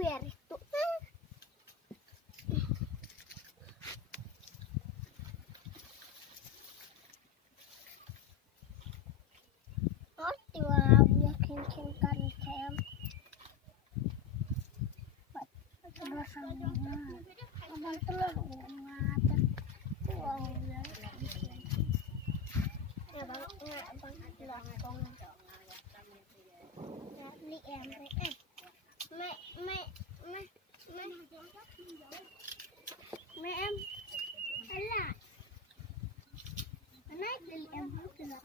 Biar itu yakinkan kem abang telur ngater uang ya abang lakong ya li em mẹ em là anh ấy li em rất là